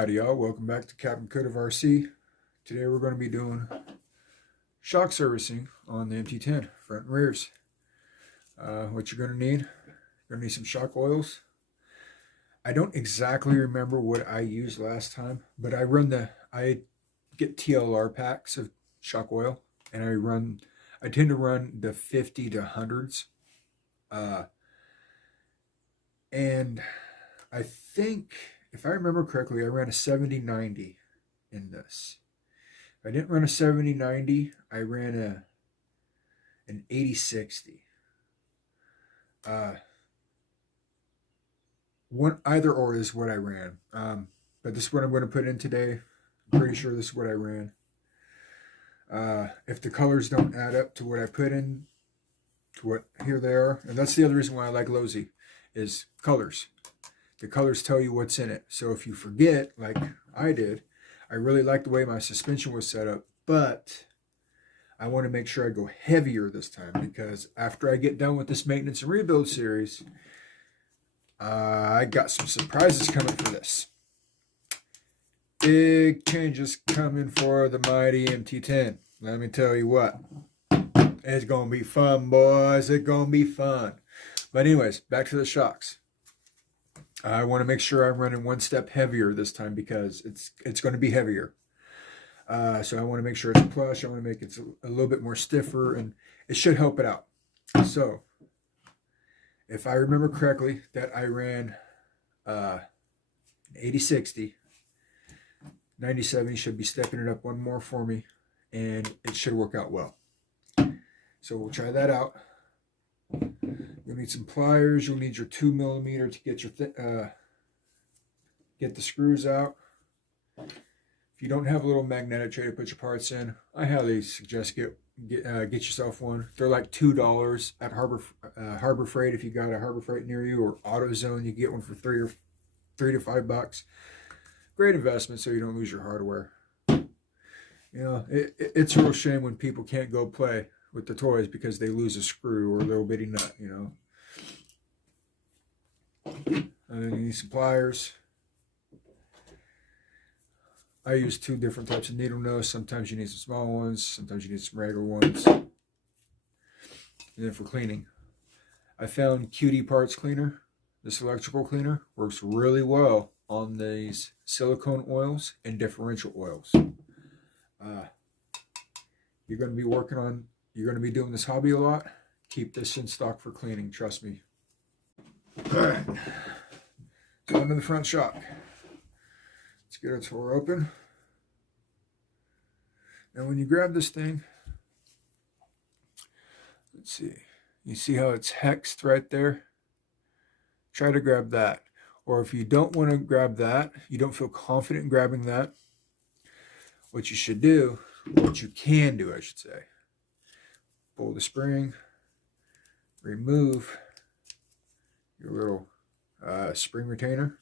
Howdy y'all, welcome back to Captain Coat of RC. Today we're going to be doing shock servicing on the MT10, front and rears. What you're going to need some shock oils. I don't exactly remember what I used last time, but I get TLR packs of shock oil, and I tend to run the 50 to 100s. And I think, if I remember correctly, I ran a 70-90 in this. If I didn't run a 70-90, I ran an 80-60. Either or is what I ran. But this is what I'm going to put in today. I'm pretty sure this is what I ran. If the colors don't add up to what I put in, to what here they are, and that's the other reason why I like losi, is colors. The colors tell you what's in it. So if you forget, like I did, I really like the way my suspension was set up, but I want to make sure I go heavier this time, because after I get done with this maintenance and rebuild series, I got some surprises coming for this. Big changes coming for the mighty MT10. Let me tell you what. It's going to be fun, boys. It's going to be fun. But anyways, back to the shocks. I want to make sure I'm running one step heavier this time, because it's going to be heavier. So I want to make sure it's plush. I want to make it a little bit more stiffer, and it should help it out. So if I remember correctly, that I ran 80-60. 90-70 should be stepping it up one more for me, and it should work out well. So we'll try that out. You'll need some pliers. You'll need your 2mm to get your get the screws out. If you don't have a little magnetic tray to put your parts in, I highly suggest get yourself one. They're like $2 at Harbor Freight if you got a Harbor Freight near you, or AutoZone. You can get one for $3 to $5. Great investment, so you don't lose your hardware. You know, it's a real shame when people can't go play with the toys because they lose a screw or a little bitty nut, you know. And then you need some pliers. I use two different types of needle nose. Sometimes you need some small ones, sometimes you need some regular ones. And then for cleaning, I found QD Parts Cleaner. This electrical cleaner works really well on these silicone oils and differential oils. You're going to be doing this hobby a lot. Keep this in stock for cleaning, trust me. Alright, so onto the front shock. Let's get our door open. Now when you grab this thing, let's see, you see how it's hexed right there? Try to grab that. Or if you don't want to grab that, you don't feel confident in grabbing that, what you should do, what you can do I should say, pull the spring, remove your little spring retainer,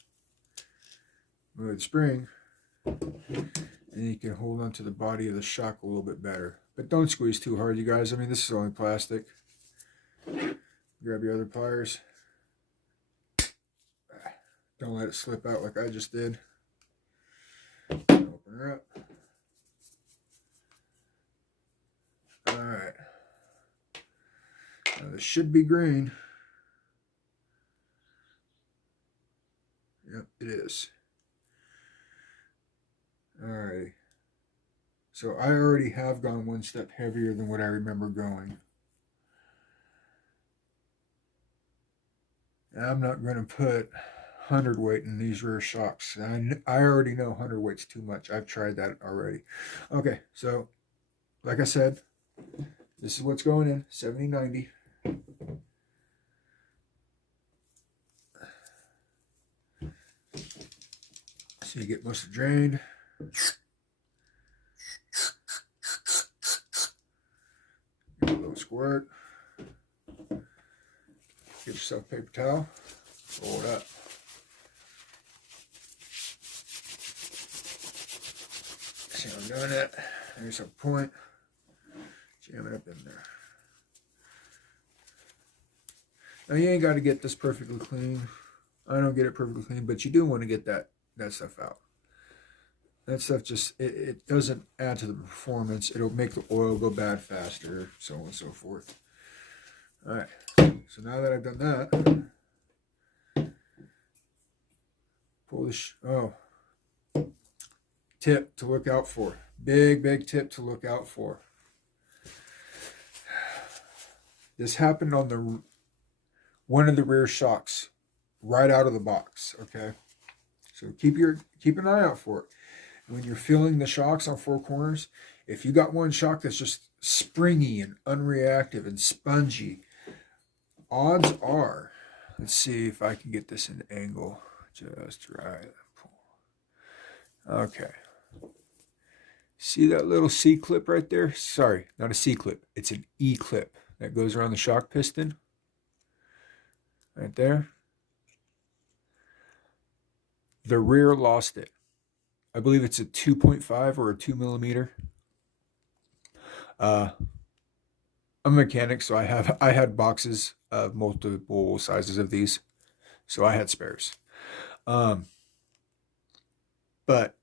move the spring, and you can hold on to the body of the shock a little bit better. But don't squeeze too hard, you guys. I mean, this is only plastic. Grab your other pliers. Don't let it slip out like I just did. Open her up. Alright. Now this should be green. Yep, it is. Alrighty. So I already have gone one step heavier than what I remember going. Now I'm not going to put 100-weight in these rear shocks. I already know 100-weight's too much. I've tried that already. Okay, so like I said, this is what's going in, 70-90. So you get most of it drained. Give it a little squirt. Get yourself a paper towel. Roll it up. See how I'm doing it? There's a point. Jam it up in there. Now you ain't got to get this perfectly clean. I don't get it perfectly clean, but you do want to get that stuff out. that stuff just, it doesn't add to the performance. It'll make the oil go bad faster, so on and so forth. All right, so now that I've done that, pull this, tip to look out for. Big tip to look out for. This happened on the one of the rear shocks right out of the box, okay? So keep an eye out for it. When you're feeling the shocks on four corners, if you got one shock that's just springy and unreactive and spongy, odds are, let's see if I can get this in angle just right. Okay. See that little C clip right there? Sorry, not a C clip. It's an E clip that goes around the shock piston. Right there. The rear lost it. I believe it's a 2.5 or a 2 millimeter. I'm a mechanic, so I had boxes of multiple sizes of these, so I had spares. But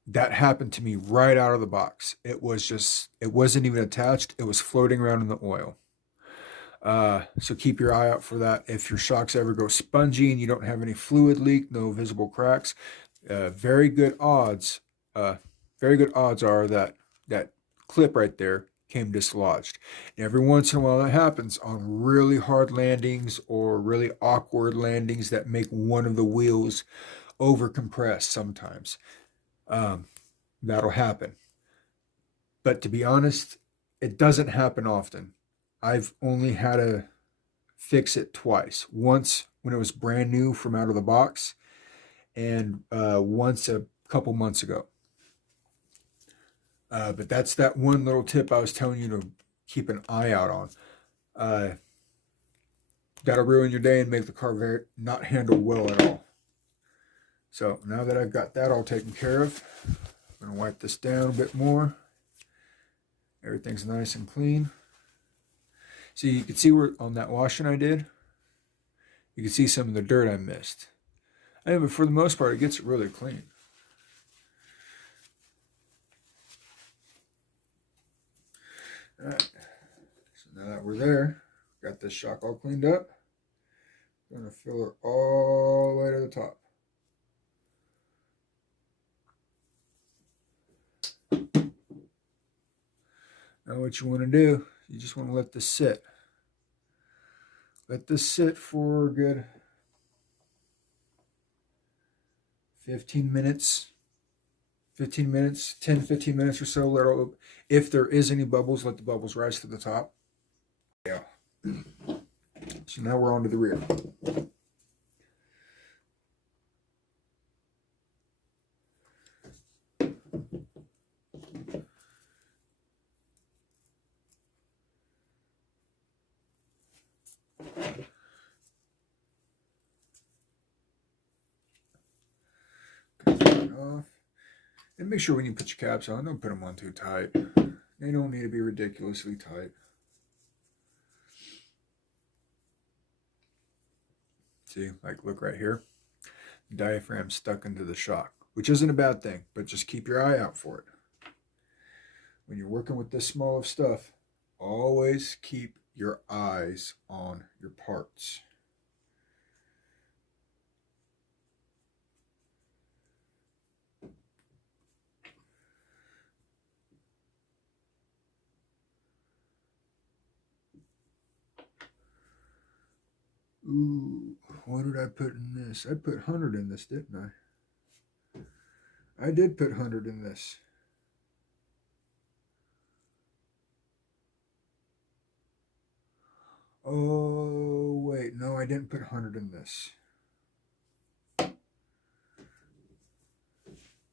that happened to me right out of the box. It wasn't even attached. It was floating around in the oil. So keep your eye out for that. If your shocks ever go spongy and you don't have any fluid leak, no visible cracks, very good odds are that that clip right there came dislodged. And every once in a while that happens on really hard landings or really awkward landings that make one of the wheels over compress sometimes. That'll happen. But to be honest, it doesn't happen often. I've only had to fix it twice. Once when it was brand new from out of the box, and once a couple months ago. But that's that one little tip I was telling you to keep an eye out on. That'll ruin your day and make the car not handle well at all. So now that I've got that all taken care of, I'm going to wipe this down a bit more. Everything's nice and clean. See, you can see where on that washing I did, you can see some of the dirt I missed. But for the most part, it gets really clean. All right, so now that we're there, got this shock all cleaned up, I'm going to fill it all the way to the top. Now what you want to do, you just want to let this sit. Let this sit for a good 15 minutes, 10, 15 minutes or so. If there is any bubbles, let the bubbles rise to the top. Yeah. So now we're on to the rear. Off. And make sure when you put your caps on, don't put them on too tight. They don't need to be ridiculously tight. See, like look right here. The diaphragm stuck into the shock, which isn't a bad thing, but just keep your eye out for it. When you're working with this small of stuff, always keep your eyes on your parts. Ooh, what did I put in this? I put 100 in this, didn't I? I did put 100 in this. Oh, wait. No, I didn't put 100 in this.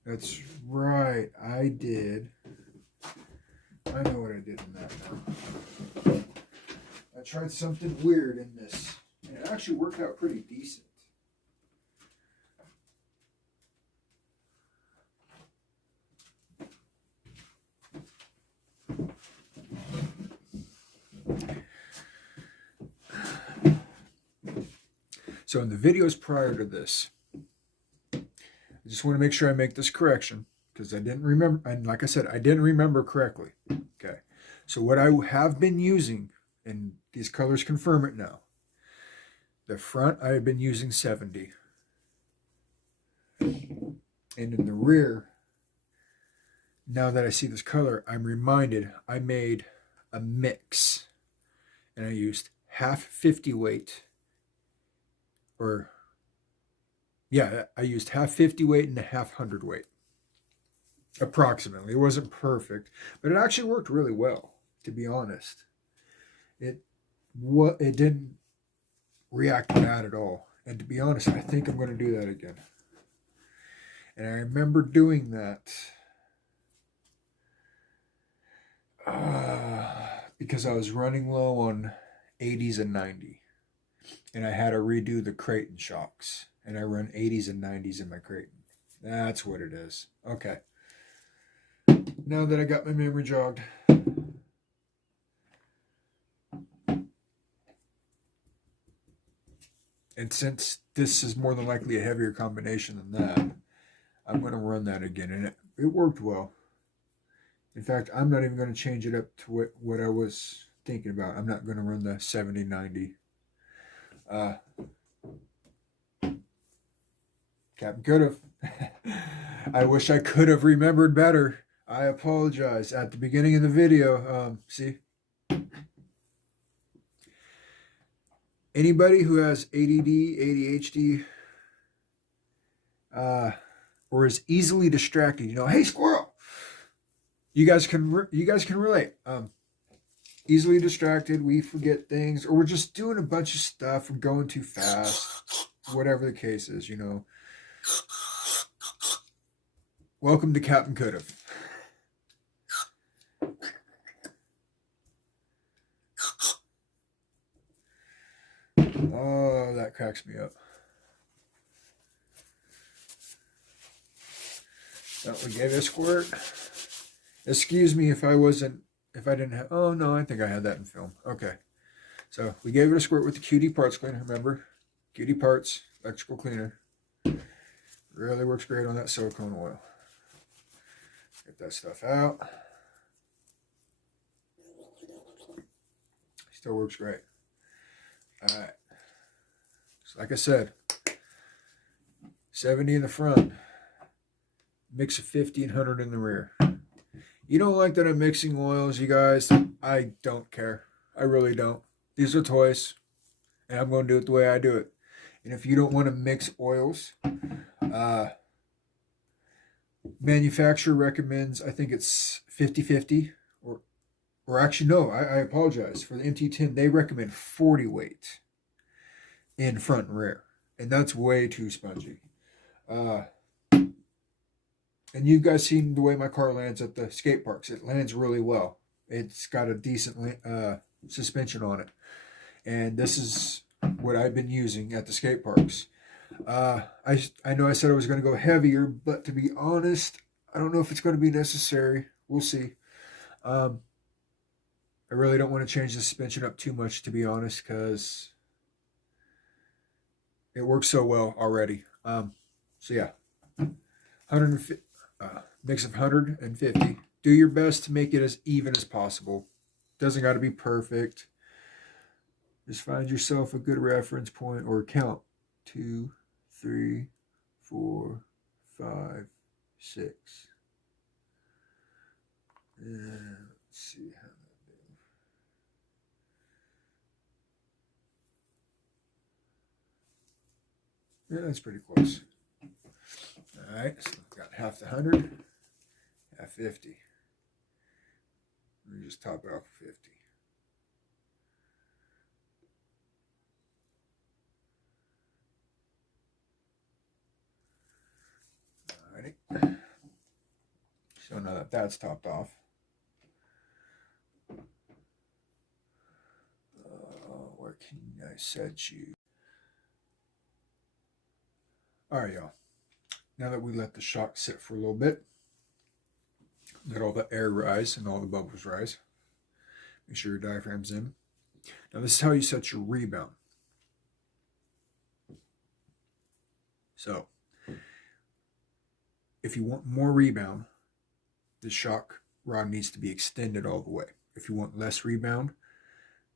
That's right. I did. I know what I did in that now. I tried something weird in this. And it actually worked out pretty decent. So in the videos prior to this, I just want to make sure I make this correction, because I didn't remember, and like I said, I didn't remember correctly. Okay, so what I have been using, and these colors confirm it now. The front I have been using 70, and in the rear, now that I see this color, I'm reminded I made a mix, and I used half 50 weight, or yeah, I used half 50 weight and a half 100 weight. Approximately. It wasn't perfect, but it actually worked really well, to be honest. It didn't react bad at all. And to be honest, I think I'm going to do that again. And I remember doing that because I was running low on 80s and 90. And I had to redo the Creighton shocks. And I run 80s and 90s in my Creighton. That's what it is. Okay. Now that I got my memory jogged. And since this is more than likely a heavier combination than that, I'm going to run that again. And it worked well. In fact, I'm not even going to change it up to what I was thinking about. I'm not going to run the 70-90. Captain could have. I wish I could have remembered better. I apologize. At the beginning of the video, see? Anybody who has ADD, ADHD, or is easily distracted, hey, squirrel! You guys can relate. Easily distracted, we forget things, or we're just doing a bunch of stuff, we're going too fast, whatever the case is, Welcome to Captain Could've. Oh, that cracks me up. Oh, we gave it a squirt. Excuse me if I didn't have, oh no, I think I had that in film. Okay. So we gave it a squirt with the QD parts cleaner, remember? QD parts, electrical cleaner. Really works great on that silicone oil. Get that stuff out. Still works great. All right. So like I said, 70 in the front, mix of 50 and 100 in the rear. You don't like that I'm mixing oils, you guys? I don't care. I really don't. These are toys, and I'm going to do it the way I do it. And if you don't want to mix oils, manufacturer recommends, I think it's 50-50, or actually no, I apologize. For the MT10, they recommend 40 weight in front and rear, and that's way too spongy. And you guys seen the way my car lands at the skate parks. It lands really well. It's got a decent suspension on it. And this is what I've been using at the skate parks. I know I said I was going to go heavier, but to be honest, I don't know if it's going to be necessary. We'll see. I really don't want to change the suspension up too much, to be honest, because it works so well already. So yeah, 150. Mix of 150. Do your best to make it as even as possible. Doesn't got to be perfect. Just find yourself a good reference point or count. 2, 3, 4, 5, 6. And let's see how that do. Yeah, that's pretty close. All right, so I've got half the 100, half 50. Let me just top it off with 50. Alrighty. So now that that's topped off, where can I set you? Alright, y'all. Now that we let the shock sit for a little bit, let all the air rise and all the bubbles rise. Make sure your diaphragm's in. Now this is how you set your rebound. So, if you want more rebound, the shock rod needs to be extended all the way. If you want less rebound,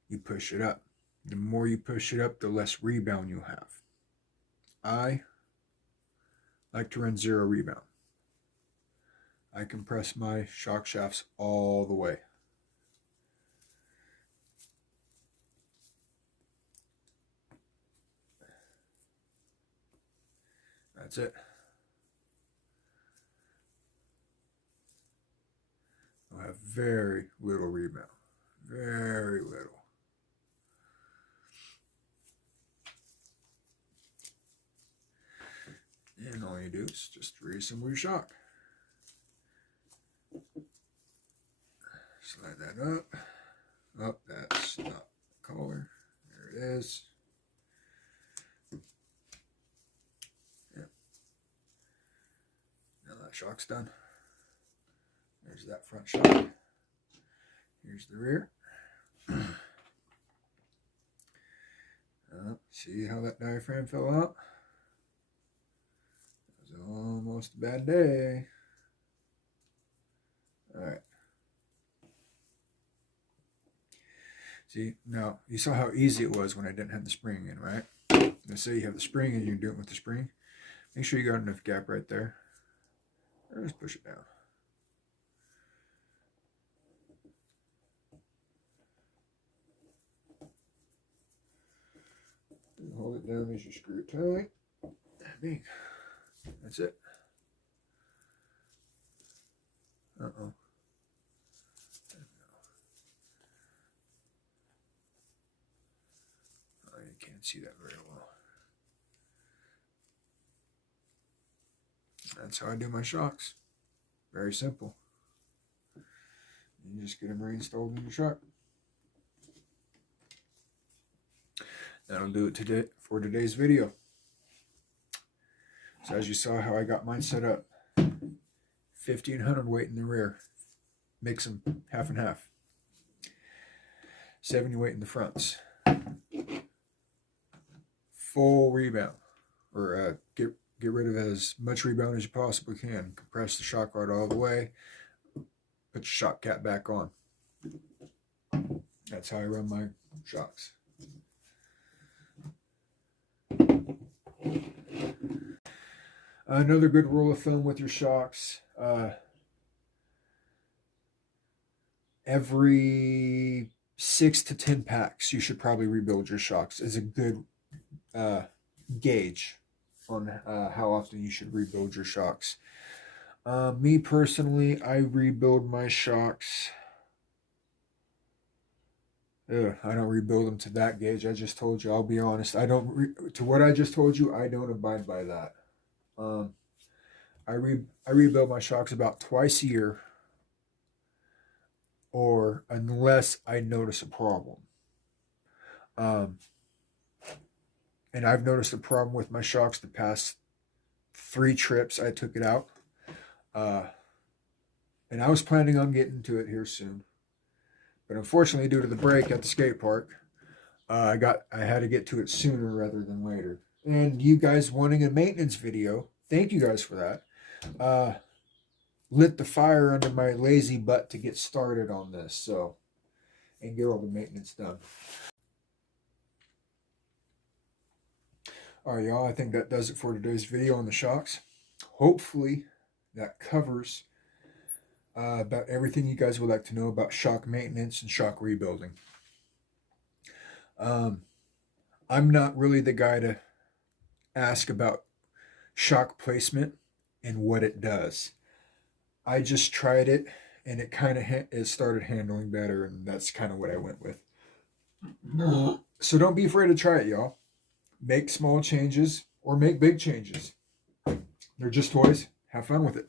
you push it up. The more you push it up, the less rebound you'll have. I like to run 0 rebound. I compress my shock shafts all the way. That's it. I'll have very little rebound. Very little. And all you do is just reassemble your shock. Slide that up. Oh, that's not the collar. There it is. Yep. Now that shock's done. There's that front shock. Here's the rear. See how that diaphragm fell out? It was almost a bad day. Alright. See, now you saw how easy it was when I didn't have the spring in, right? Let's say you have the spring and you're doing it with the spring. Make sure you got enough gap right there. Or just push it down. Hold it down as you screw it tight. Bing. That's it. Uh-oh. Oh, you can't see that very well. That's how I do my shocks. Very simple. You just get them reinstalled in your shock. That'll do it today for today's video. So as you saw how I got mine set up, 1500 weight in the rear, mix them half and half. 70 weight in the fronts. Full rebound, or get rid of as much rebound as you possibly can. Compress the shock rod all the way. Put your shock cap back on. That's how I run my shocks. Another good rule of thumb with your shocks, every 6 to 10 packs you should probably rebuild your shocks. Is a good gauge on how often you should rebuild your shocks. Me personally, I rebuild my shocks. I don't rebuild them to that gauge. I just told you, I'll be honest. I don't to what I just told you, I don't abide by that. I rebuild my shocks about twice a year, or unless I notice a problem. And I've noticed a problem with my shocks the past 3 trips I took it out. And I was planning on getting to it here soon, but unfortunately, due to the break at the skate park, I had to get to it sooner rather than later. And you guys wanting a maintenance video, thank you guys for that. Lit the fire under my lazy butt to get started on this, so, and get all the maintenance done. All right, y'all, I think that does it for today's video on the shocks. Hopefully that covers about everything you guys would like to know about shock maintenance and shock rebuilding. I'm not really the guy to ask about shock placement and what it does. I just tried it and it kind of it started handling better, and that's kind of what I went with. So don't be afraid to try it, y'all. Make small changes or make big changes. They're just toys. Have fun with it.